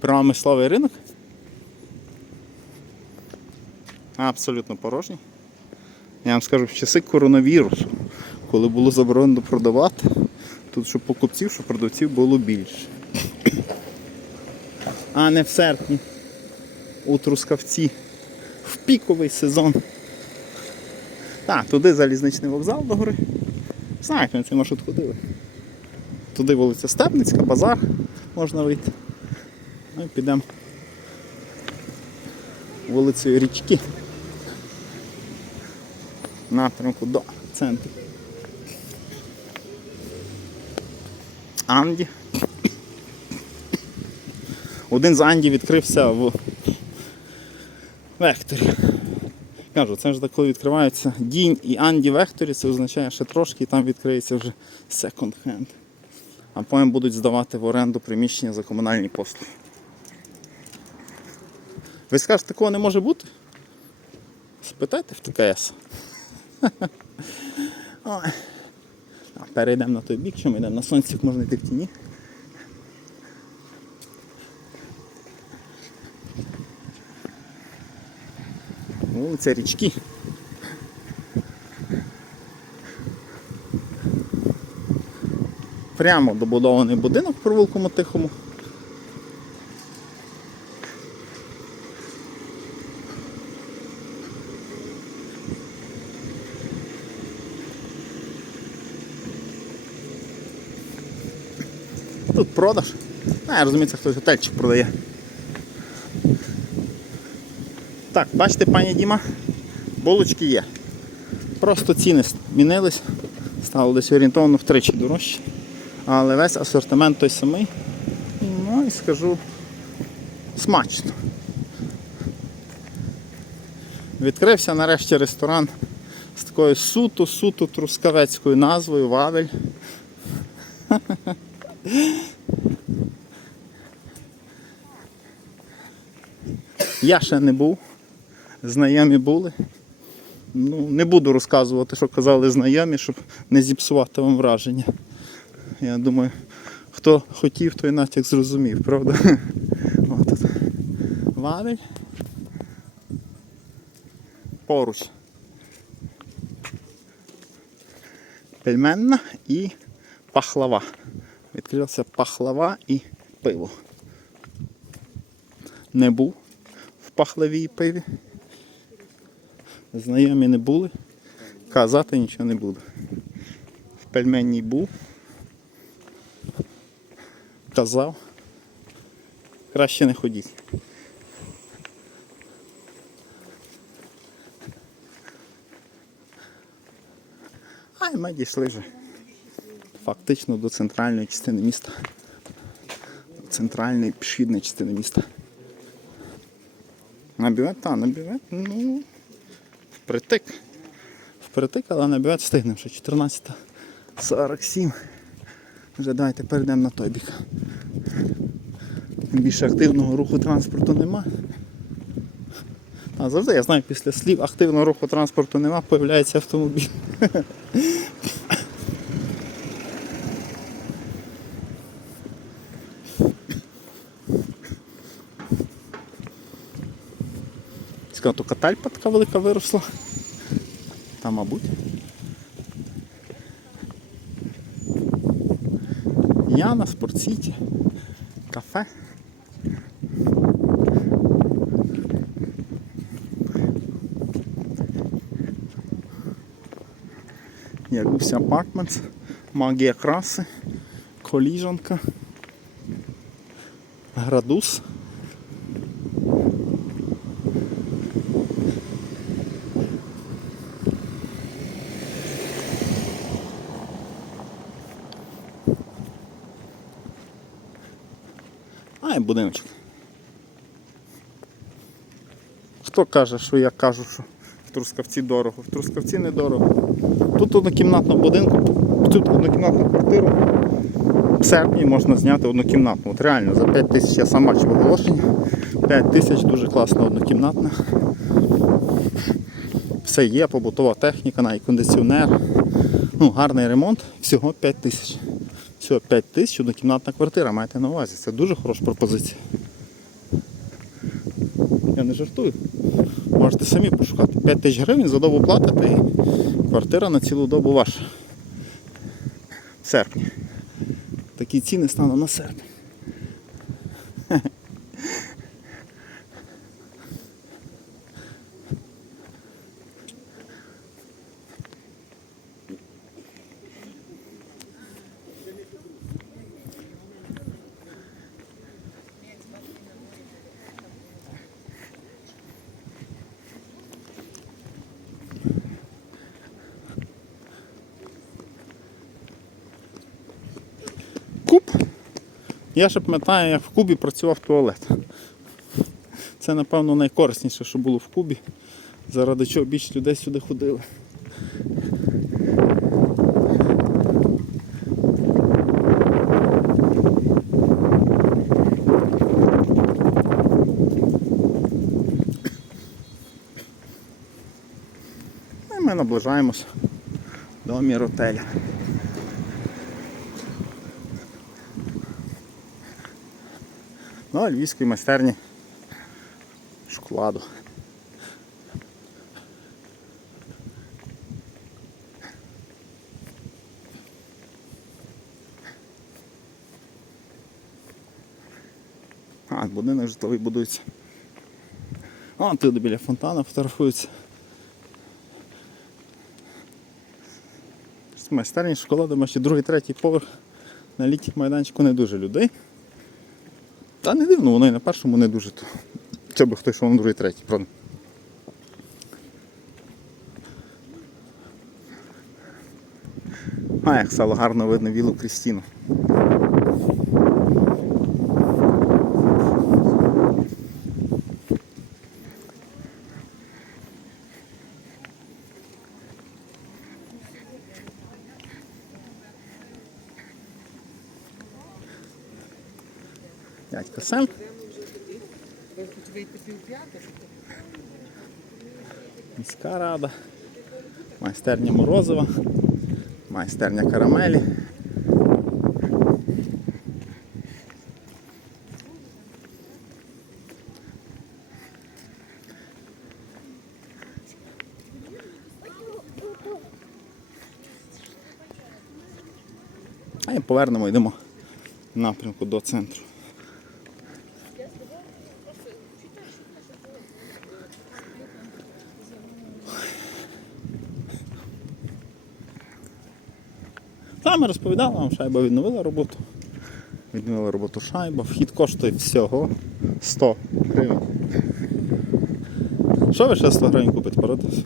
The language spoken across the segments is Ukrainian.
Промисловий ринок. Абсолютно порожній. Я вам скажу, в часи коронавірусу, коли було заборонено продавати, тут що покупців, що продавців було більше. А не в серпні. У Трускавці. В піковий сезон. Так, туди залізничний вокзал до гори. Знаєте, на цей маршрут ходили. Туди вулиця Степницька, базар можна вийти. Ну і підемо вулицею річки. Напрямку до центру. Анді. Один з Анді відкрився в векторі. Кажу, це ж так, коли відкриваються Дінь і Анді векторі, це означає, що трошки і там відкриється вже секонд-хенд. А потім будуть здавати в оренду приміщення за комунальні послуги. Ви скажете, такого не може бути? Спитайте в ТКС. Перейдемо на той бік, що ми йдемо на сонці, як можна йти в тіні. Вулиця річки. Прямо добудований будинок в провулкому тихому. Тут продаж. Я розумію, це хтось готельчик продає. Так, бачите, пані Діма, булочки є. Просто ціни змінились, стало десь орієнтовно втричі дорожче. Але весь асортимент той самий. Ну і скажу смачно. Відкрився нарешті ресторан з такою суто-суто трускавецькою назвою Вавель. Я ще не був. Знайомі були. Ну, не буду розказувати, що казали знайомі, щоб не зіпсувати вам враження. Я думаю, хто хотів, той натяк зрозумів, правда? От. Вавель. Поруч. Пельменна і пахлава. Відкрився пахлава і пиво. Не був пахлаві пиві. Знайомі не були. Казати нічого не буду. В пельменній був. Казав. Краще не ходіть. А й ми дійшли вже фактично до центральної частини міста. До центральної пішохідної частини міста. На бювет, так, ну, впритик. Впритик, але на встигнемо, що 14.47. Вже давайте перейдемо на той бік. Більше активного руху транспорту нема. А завжди я знаю, після слів активного руху транспорту нема, появляється автомобіль. Цікаво, то катальпа така велика виросла. Та, мабуть. Яна, Спортсіті, кафе. Ягуся Апартментс, магія краси, коліжанка, градус. А будиночок. Хто каже, що я кажу, що в Трускавці дорого? В Трускавці недорого. Тут однокімнатного будинку, тут однокімнатну квартиру. В серпні можна зняти однокімнатну. От реально за 5 тисяч я сам бачив оголошення. 5 тисяч дуже класна однокімнатна. Все є, побутова техніка, навіть кондиціонер. Ну, гарний ремонт, всього 5 тисяч. Все, 5 тисяч однокімнатна квартира, маєте на увазі, це дуже хороша пропозиція. Я не жартую. Можете самі пошукати. 5 тисяч гривень за добу платите і квартира на цілу добу ваша. В серпні. Такі ціни стануть на серпні. Я ще пам'ятаю, як в кубі працював туалет. Це, напевно, найкорисніше, що було в кубі, заради чого більше людей сюди ходили. І ми наближаємось до міротеля. Ну, львівської майстерні шоколаду. А, будинок житловий будується. А, туди біля фонтану фотографуються. Майстерні шоколади, має ще другий, третій поверх. На літніх майданчику не дуже людей. Та не дивно, воно і на першому не дуже. Це би хтось що на другий, третій, правда. А, як сало гарно видно вілу Крістіну. Сем. Міська рада, майстерня Морозова, майстерня карамелі. А і повернемо, йдемо в напрямку до центру. Там розповідала вам, шайба відновила роботу. Відновила роботу шайба. Вхід коштує всього 100 гривень. Що ви ще 100 гривень купите, порадись?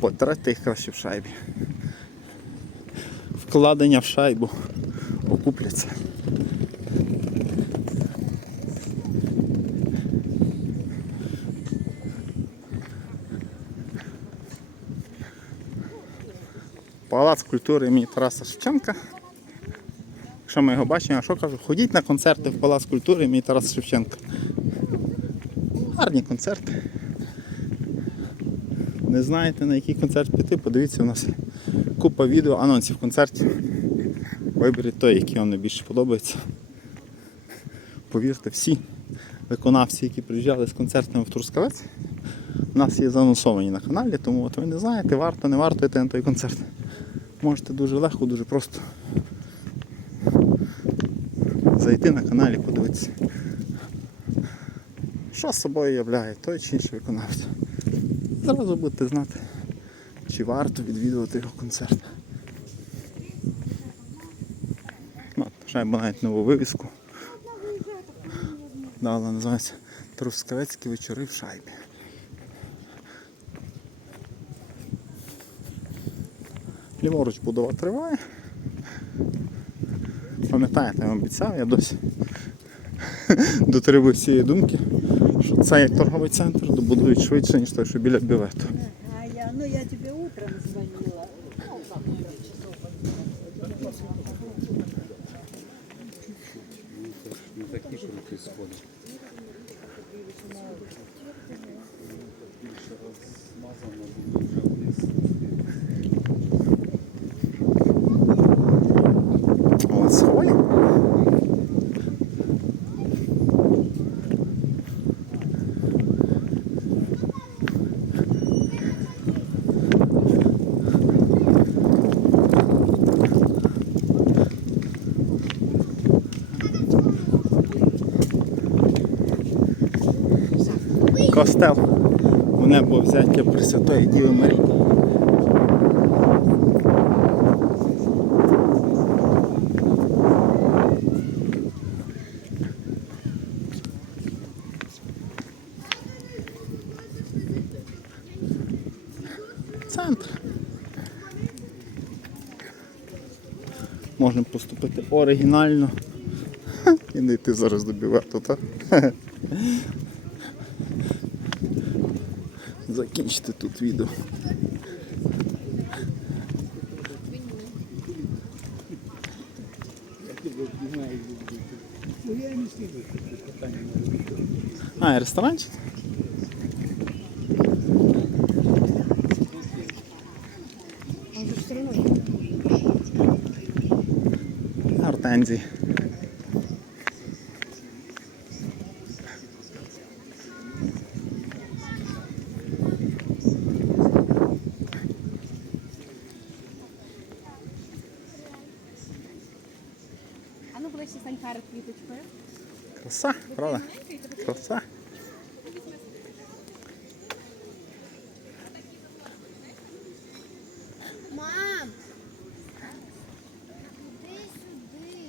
Потратьте їх краще в шайбі. Вкладення в шайбу окупляться. Палац культури імені Тараса Шевченка. Якщо ми його бачимо, я що кажу, ходіть на концерти в Палац культури імені Тараса Шевченка. Гарні концерти. Не знаєте на який концерт піти, подивіться, у нас купа відео, анонсів концертів. Виберіть той, який вам найбільше подобається. Повірте, всі виконавці, які приїжджали з концертами в Трускавець, у нас є заанонсовані на каналі, тому от ви не знаєте, варто, не варто йти на той концерт. Можете дуже легко, дуже просто зайти на каналі, подивитися. Що з собою являє той чи інший виконавець. Зразу будете знати, чи варто відвідувати його концерт. Шайба навіть нову вивіску. Дала називається Трускавецькі вечори в шайбі. Ліворуч будова триває. Пам'ятаєте, я вам обіцяв, я досі дотримую цієї думки, що цей торговий центр добудують швидше, ніж той, що біля бювету. А я, ну я тебе утром звонила. Не такі, що на сходи. Більше розмазано буде вже вниз. От сховай. Костел у небо взяття Пресвятої Діви Марії. Центр. Можна поступити оригінально. І не йти зараз до бювету, так? Закінчити тут відео. А, і ресторанчик? Гортензії. Краса, правда? Краса.